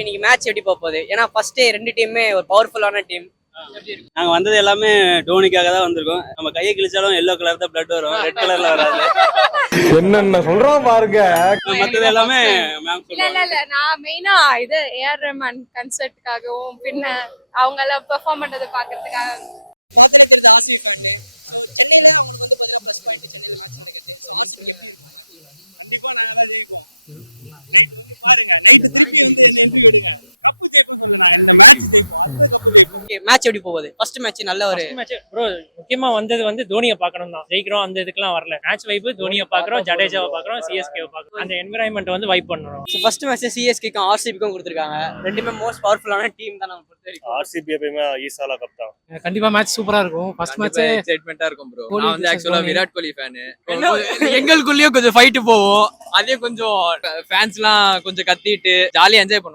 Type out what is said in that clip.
இன்னைக்கு மேட்ச் எப்படி போகுது? ஏன்னா ஃபர்ஸ்ட் ரெண்டு டீமுமே ஒரு பவர்ஃபுல்லான டீம். நாங்க வந்தது எல்லாமே டோனிக்காக தான் வந்திருக்கோம். நம்ம கையை கிழிச்சாலும் எல்லோ கலர் தான் பிளட் வரும், ரெட் கலர்ல வராது. என்னென்ன சொல்றோம் பாருங்க. மத்தது எல்லாமே மேம் இல்ல இல்ல இல்ல நான் மெயினா இது ஏஆர் ரஹ்மான் கன்சர்ட்டுக்காகவும் பின்ன அவங்க எல்லாம் பெர்ஃபார்ம் பண்றதை பாக்குறதுக்காக. மேட்ச் எப்படி போகுது? ஃபர்ஸ்ட் மேட்ச் நல்ல ஒரு ப்ரோ முக்கியமா வந்தது வந்து தோனியை பார்க்கணும் தான். ஜெயிக்கிறோம் அந்த இதுக்கெல்லாம் வரல. மேட்ச் வைப்பு தோனியை பார்க்குறோம், ஜடேஜாவை பார்க்குறோம், சிஎஸ்கேவை பார்க்குறோம். அந்த என்விரான்மெண்ட் வந்து வைப் பண்ணுறோம். ஃபர்ஸ்ட் மேட்ச் சிஎஸ்கேக்கும் ஆர்சிபிக்கும் கொடுத்துருக்காங்க. ரெண்டுமே மோஸ்ட் பவர்ஃபுல்லான டீம் தான் நம்ம பொறுத்த வரைக்கும். ஆர்சிபி எப்பயுமே ஈசாலா கப் தான். கண்டிப்பா மேட்ச் சூப்பரா இருக்கும். ஃபர்ஸ்ட் மேட்ச் எக்ஸைட்மெண்டா இருக்கும் ப்ரோ. நான் வந்து ஆக்சுவலா விராட் கோலி ஃபேன். எங்களுக்குள்ளேயே கொஞ்சம் ஃபைட் போவோம். அதே கொஞ்சம் ஃபேன்ஸ்லாம் கொஞ்சம் கத்திட்டு ஜாலியா என்ஜாய் பண்ணுவோம்.